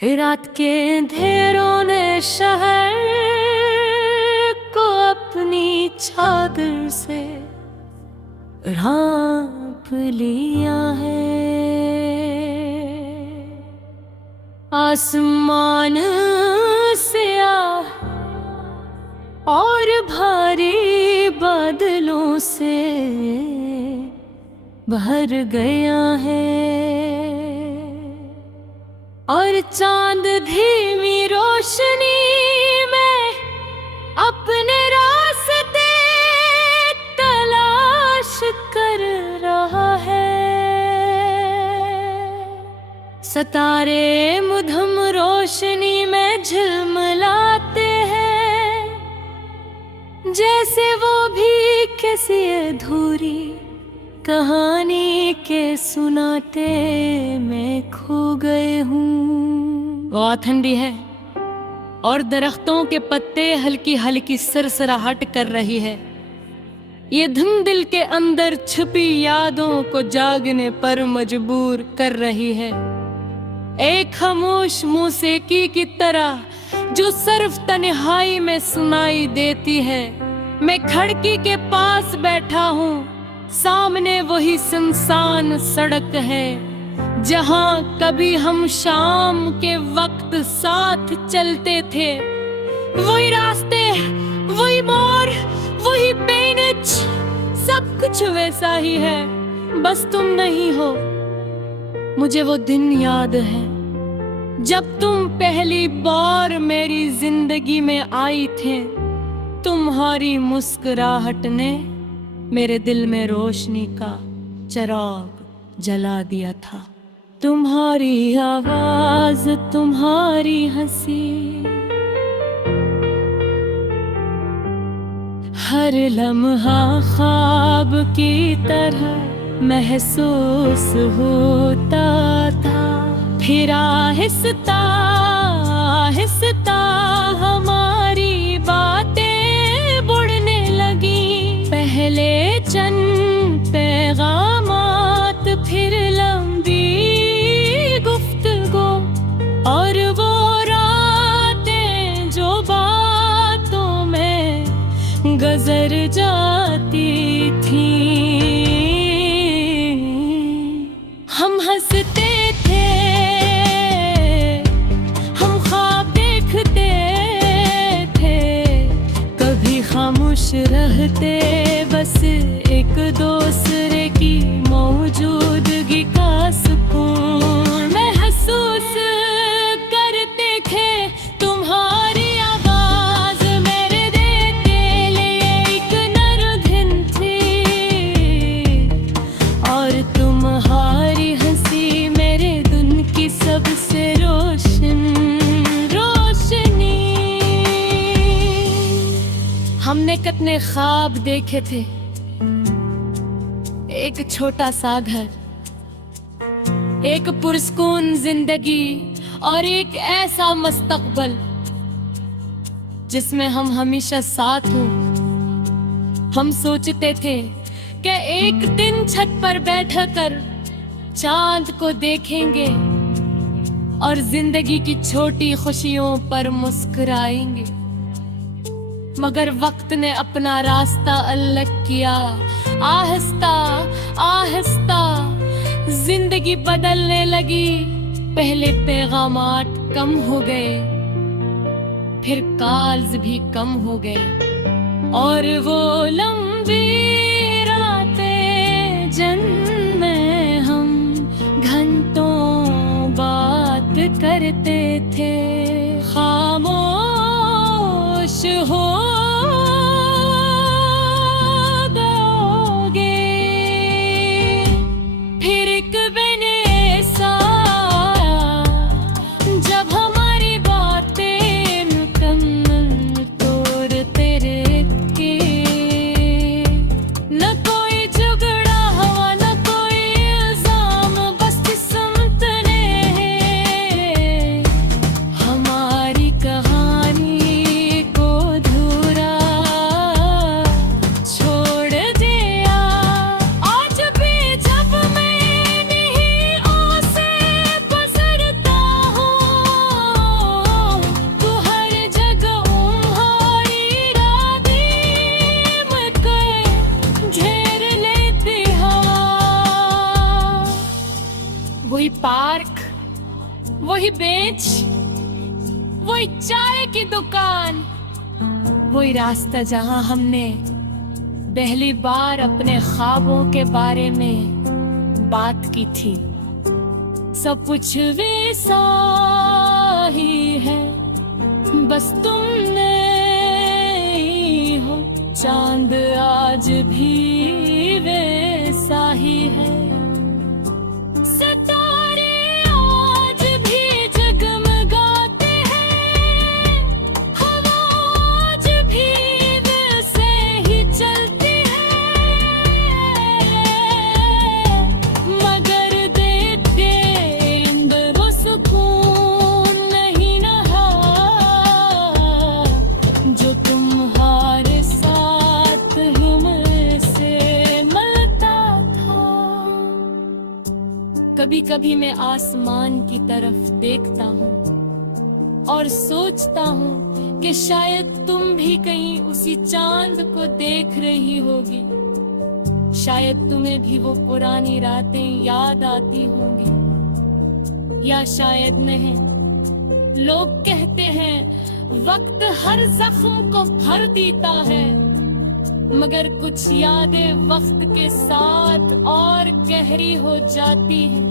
रात के अंधेरों ने शहर को अपनी चादर से ढांप लिया है। आसमान स्याह और भारी बादलों से भर गया है और चांद धीमी रोशनी में अपने रास्ते तलाश कर रहा है। सितारे मधुम रोशनी में झिलमिलाते हैं, जैसे वो भी किसी अधूरी कहानी के सुनाते मैं खो गए हूँ। हवा ठंडी है और दरख्तों के पत्ते हल्की हल्की सरसराहट कर रही है। ये धुन दिल के अंदर छुपी यादों को जागने पर मजबूर कर रही है। एक खामोश मौसीकी की तरह जो सिर्फ तन्हाई में सुनाई देती है। मैं खिड़की के पास बैठा हूँ, सामने वही सुनसान सड़क है जहां कभी हम शाम के वक्त साथ चलते थे। वही रास्ते, वही मोड़, वही बेंच, सब कुछ वैसा ही है, बस तुम नहीं हो। मुझे वो दिन याद है जब तुम पहली बार मेरी जिंदगी में आई थे। तुम्हारी मुस्कुराहट ने मेरे दिल में रोशनी का चिराग जला दिया था। तुम्हारी आवाज, तुम्हारी हंसी, हर लम्हा ख्वाब की तरह महसूस होता था। फिर आहिस्ता आहिस्ता हमारी बातें बुड़ने लगी। पहले चंद पैगामात, फिर लंबी गुफ्तगू और वो रातें जो बातों में गुजर जाती थी। हम हंसते थे, हम ख्वाब देखते थे, कभी खामोश रहते, बस एक दूसरे की मौजूदगी का सुकून महसूस करते थे। तुम्हारी आवाज मेरे दिल के लिए एक नरगिन थी और तुम्हारी हंसी मेरे दिन की सबसे रोशन रोशनी। हमने कितने ख्वाब देखे थे, एक छोटा सा घर, एक पुरस्कून जिंदगी और एक ऐसा मुस्तकबल जिसमें हम हमेशा साथ हों। हम सोचते थे कि एक दिन छत पर बैठकर चांद को देखेंगे और जिंदगी की छोटी खुशियों पर मुस्कुराएंगे। मगर वक्त ने अपना रास्ता अलग किया। आहिस्ता आहिस्ता जिंदगी बदलने लगी। पहले पैगामात कम हो गए, फिर कॉल्स भी कम हो गए और वो लंबी रातें जिनमें हम घंटों बात करते थे, खामोश हो बेंच, वही चाय की दुकान, वही रास्ता जहां हमने पहली बार अपने ख्वाबों के बारे में बात की थी। सब कुछ वैसा ही है, बस तुम नहीं हो। चांद आज भी वैसा ही है, सितारे आज भी जगमगाते हैं, हवा आज भी वैसे ही चलती है, मगर देते इंद्र सुकून नहीं रहा जो तुम्हारे साथ हिम्मत से मिलता था। कभी कभी मैं आसमान की तरफ देखता हूँ और सोचता हूँ कि शायद तुम भी कहीं उसी चांद को देख रही होगी। शायद तुम्हें भी वो पुरानी रातें याद आती होंगी, या शायद नहीं। लोग कहते हैं वक्त हर जख्म को भर देता है, मगर कुछ यादें वक्त के साथ और गहरी हो जाती हैं।